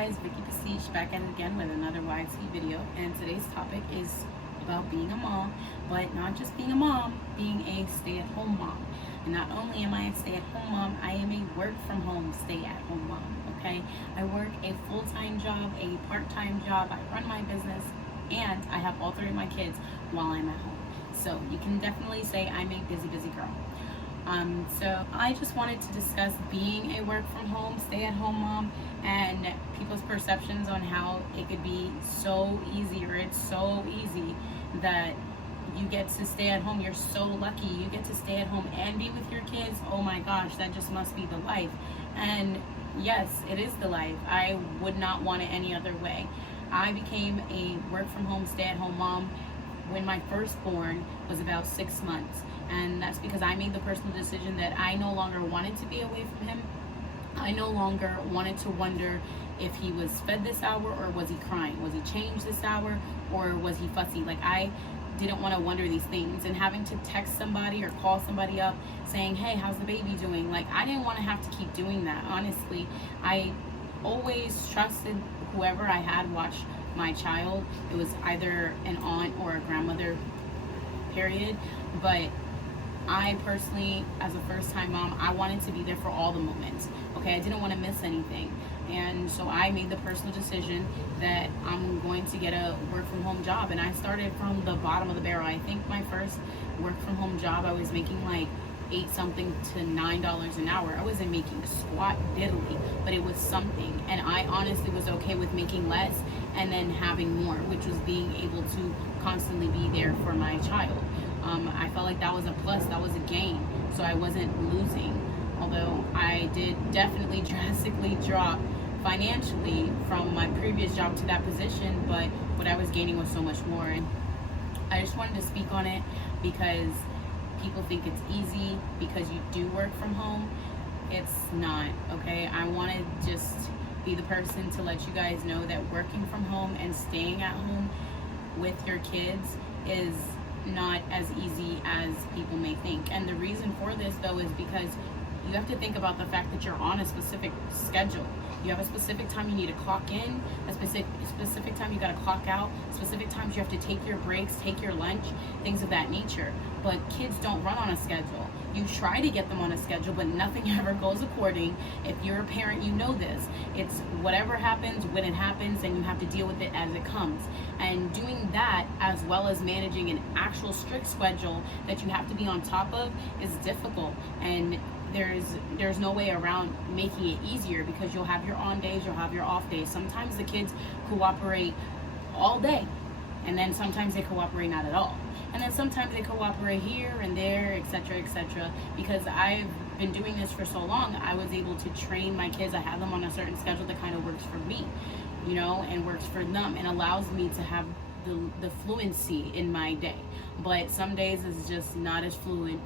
guys, Vicky Beseech back at it again with another YC video, and today's topic is about being a mom, but not just being a mom, being a stay-at-home mom. And not only am I a stay-at-home mom, I am a work-from-home stay-at-home mom, okay? I work a full-time job, a part-time job, I run my business, and I have all three of my kids while I'm at home. So you can definitely say I'm a busy girl. So I just wanted to discuss being a work from home, stay at home mom, and people's perceptions on how it could be so easy, or it's so easy that you get to stay at home. You're so lucky you get to stay at home and be with your kids. Oh my gosh, that just must be the life. And yes, it is the life. I would not want it any other way. I became a work from home, stay at home mom when my firstborn was about 6 months. And that's because I made the personal decision that I no longer wanted to be away from him. I no longer wanted to wonder if he was fed this hour or was he crying. Was he changed this hour or was he fussy? Like, I didn't want to wonder these things, and having to text somebody or call somebody up saying, hey, how's the baby doing? Like, I didn't want to have to keep doing that. Honestly, I always trusted whoever I had watch my child. It was either an aunt or a grandmother, period. But I personally, as a first-time mom, I wanted to be there for all the moments. Okay, I didn't want to miss anything. And so I made the personal decision that I'm going to get a work-from-home job. And I started from the bottom of the barrel. I think my first work-from-home job, I was making like $8 something to $9 an hour. I wasn't making squat diddly, but it was something. And I honestly was okay with making less and then having more, which was being able to constantly be there for my child. I felt like that was a plus, that was a gain, so I wasn't losing. Although I did definitely drastically drop financially from my previous job to that position, but what I was gaining was so much more. And I just wanted to speak on it because people think it's easy because you do work from home. It's not, okay? I want to just be the person to let you guys know that working from home and staying at home with your kids is not as easy as people may think. And the reason for this, though, is because you have to think about the fact that you're on a specific schedule. You have a specific time you need to clock in, a specific time you got to clock out, specific times you have to take your breaks, take your lunch, things of that nature. But kids don't run on a schedule. You try to get them on a schedule, but nothing ever goes according. If you're a parent, you know this. It's whatever happens when it happens, and you have to deal with it as it comes. And doing that, as well as managing an actual strict schedule that you have to be on top of, is difficult. And there's no way around making it easier, because you'll have your on days, you'll have your off days. Sometimes the kids cooperate all day, and then sometimes they cooperate not at all. And then sometimes they cooperate here and there, etc., etc. Because I've been doing this for so long, I was able to train my kids. I have them on a certain schedule that kind of works for me, you know, and works for them, and allows me to have the fluency in my day. But some days it's just not as fluent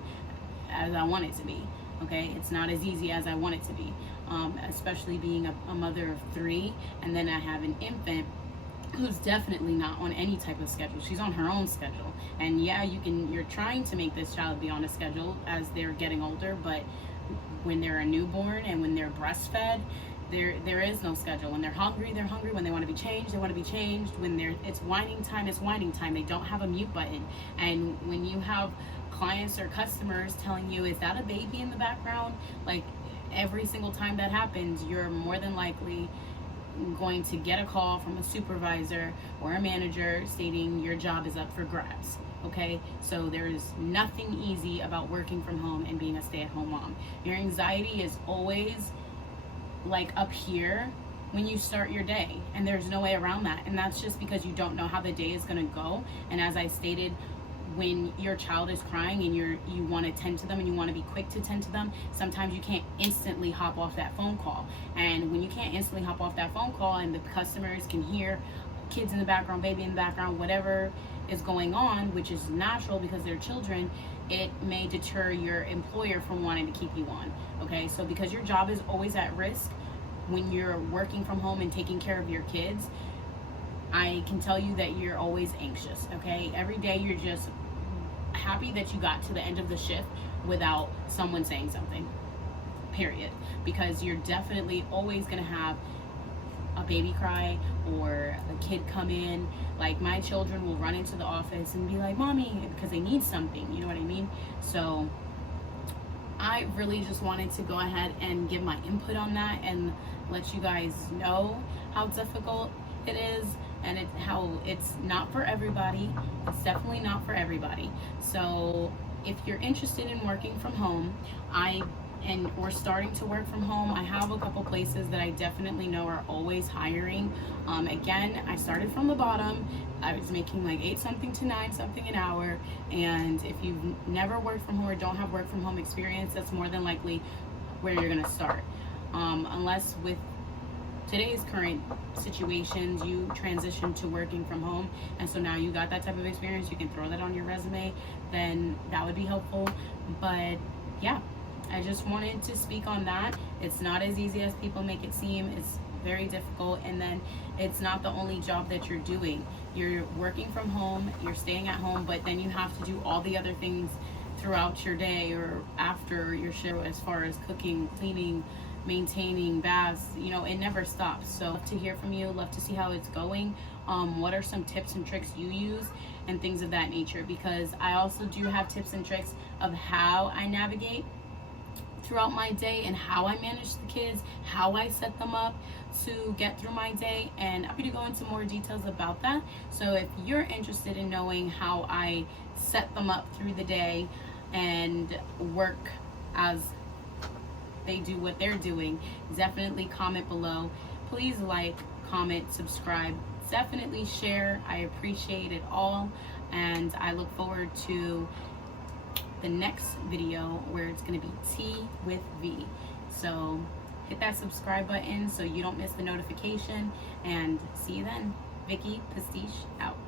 as I want it to be. Okay, it's not as easy as I want it to be, especially being a mother of 3, and then I have an infant who's definitely not on any type of schedule. She's on her own schedule. And yeah, you're trying to make this child be on a schedule as they're getting older, but when they're a newborn and when they're breastfed, there is no schedule. When they're hungry, they're hungry. When they want to be changed, they want to be changed. When it's whining time, it's whining time. They don't have a mute button. And when you have clients or customers telling you, is that a baby in the background? Like, every single time that happens, you're more than likely going to get a call from a supervisor or a manager stating your job is up for grabs. Okay, so there's nothing easy about working from home and being a stay-at-home mom. Your anxiety is always like up here when you start your day, and there's no way around that. And that's just because you don't know how the day is going to go. And as I stated, when your child is crying and you want to tend to them and you want to be quick to tend to them, sometimes you can't instantly hop off that phone call. And when you can't instantly hop off that phone call and the customers can hear kids in the background, baby in the background, whatever is going on, which is natural because they're children, it may deter your employer from wanting to keep you on. Okay, so because your job is always at risk when you're working from home and taking care of your kids, I can tell you that you're always anxious. Okay, every day you're just happy that you got to the end of the shift without someone saying something, period. Because you're definitely always going to have a baby cry or a kid come in, like my children will run into the office and be like, "Mommy," because they need something, you know what I mean? So I really just wanted to go ahead and give my input on that and let you guys know how difficult it is, and how it's not for everybody. It's definitely not for everybody. So if you're interested in working from home, we're starting to work from home, I have a couple places that I definitely know are always hiring. Again, I started from the bottom. I was making like 8 something to 9 something an hour, and if you've never worked from home or don't have work from home experience, that's more than likely where you're gonna start. Unless with today's current situations you transition to working from home, and so now you got that type of experience, you can throw that on your resume, then that would be helpful. But yeah, I just wanted to speak on that. It's not as easy as people make it seem. It's very difficult, and then it's not the only job that you're doing. You're working from home, you're staying at home, but then you have to do all the other things throughout your day or after your shift, as far as cooking, cleaning, maintaining, baths. You know, it never stops. So love to hear from you, love to see how it's going. What are some tips and tricks you use and things of that nature, because I also do have tips and tricks of how I navigate throughout my day and how I manage the kids, how I set them up to get through my day, and I'm happy to go into more details about that. So if you're interested in knowing how I set them up through the day and work as they do what they're doing, definitely comment below. Please like, comment, subscribe, definitely share. I appreciate it all, and I look forward to the next video where it's going to be Tea with V. So hit that subscribe button so you don't miss the notification, and see you then. Vicky Pastiche out.